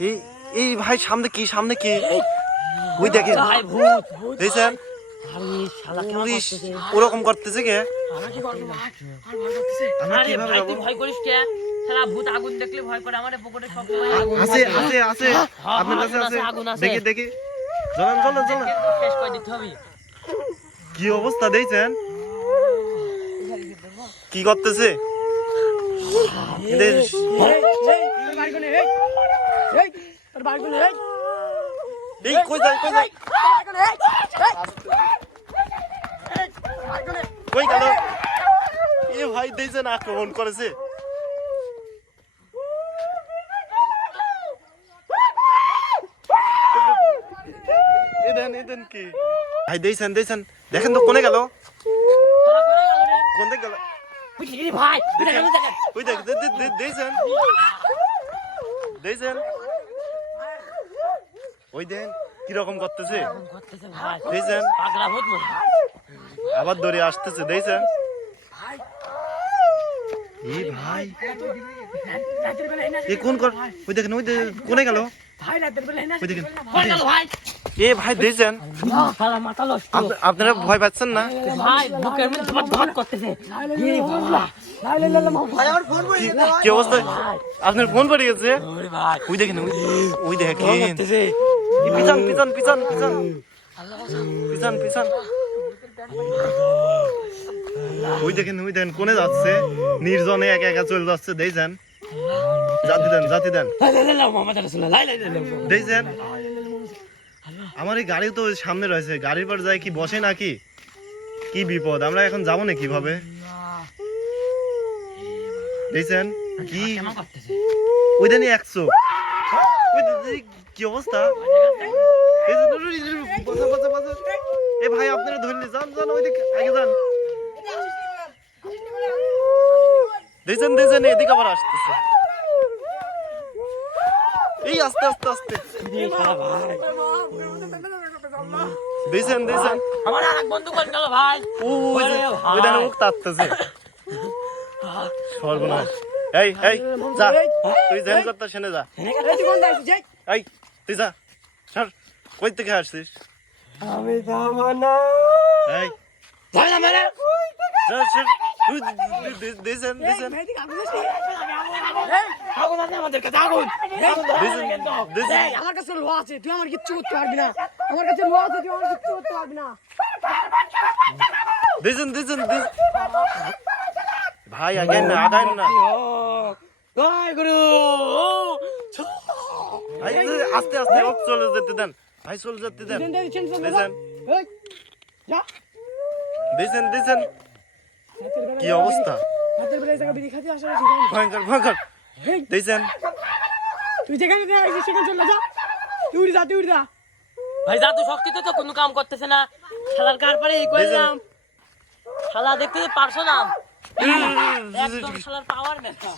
এই এই ভাই সামনে কি ওই দেখেন দেখছেন ওরকম করতেছে কে আছে আপনার কাছে আছে দেখি চলেন কি অবস্থা দেখছেন কি করতেছে কই গেল এ ভাই দেখছেন আক্রমণ করেছে এদেন কি ভাই দেখছেন দেখেন তো কোনে গেল কোন দিকে গেল ওই দেখছেন ওই দেন কিরকম করতেছে দেখছেন আবার দৌড়ে আসতেছে দেখছেন ভাই কোন কর ওই দেখেন কোনে গেল ওই দেখেন এ ভাই দেখছেন আপনারা ভয় পাচ্ছেন না কি অবস্থা আপনার ফোন পড়ে গেছে ওই দেখেন পিছন ওই দেখেন কোনে যাচ্ছে নির্জনে একা চলে যাচ্ছে দেখছেন জাতি দেন দেখছেন আমার এই গাড়ি তো সামনে রয়েছে গাড়ির পর যায় কি বসে নাকি কি বিপদ আমরা এখন যাবো না কিভাবে দেখছেন কি ওই দেন 100 কি অবস্থা এ ভাই আপনারা ধরলে যান ওই দিকে আগে যান দেখছেন এদিকে আবার আসতেছে এই আস্তে দেখছেন আমার আরেক বন্ধু কোন গেল ভাই ওইটা মুখ তাড়তেছে সর্বনাশ এই যা তুই জেন করতে শুনে যা এই তুই যা সর কই থেকে আসছিস আমি যাব না এই যাই না মেরে সর দেখছেন আগুন আছে আমাদের কাছে আগুন আমার কাছে লোহা আছে তুই আমার কিচ্ছু করতে পারবি না আমার কাছে লোহা আছে তুই আমার কিচ্ছু করতে পারবি না দেখছেন ভাই আগাইন না ভাই গুরু ভাই আস্তে ওক চলে যেতে দেন ভাই চলে যেতে দেন দেখছেন কি অবস্থা ভয়ঙ্কর দেখছেন তুই যেখানে সেখানে চলে যা তুই যা ভাই যা তুই শক্তিতে তো কোনো কাম করতেছে না শালার কার পারে এই কইলাম শালা দেখতে পারছো না একদম শালার পাওয়ার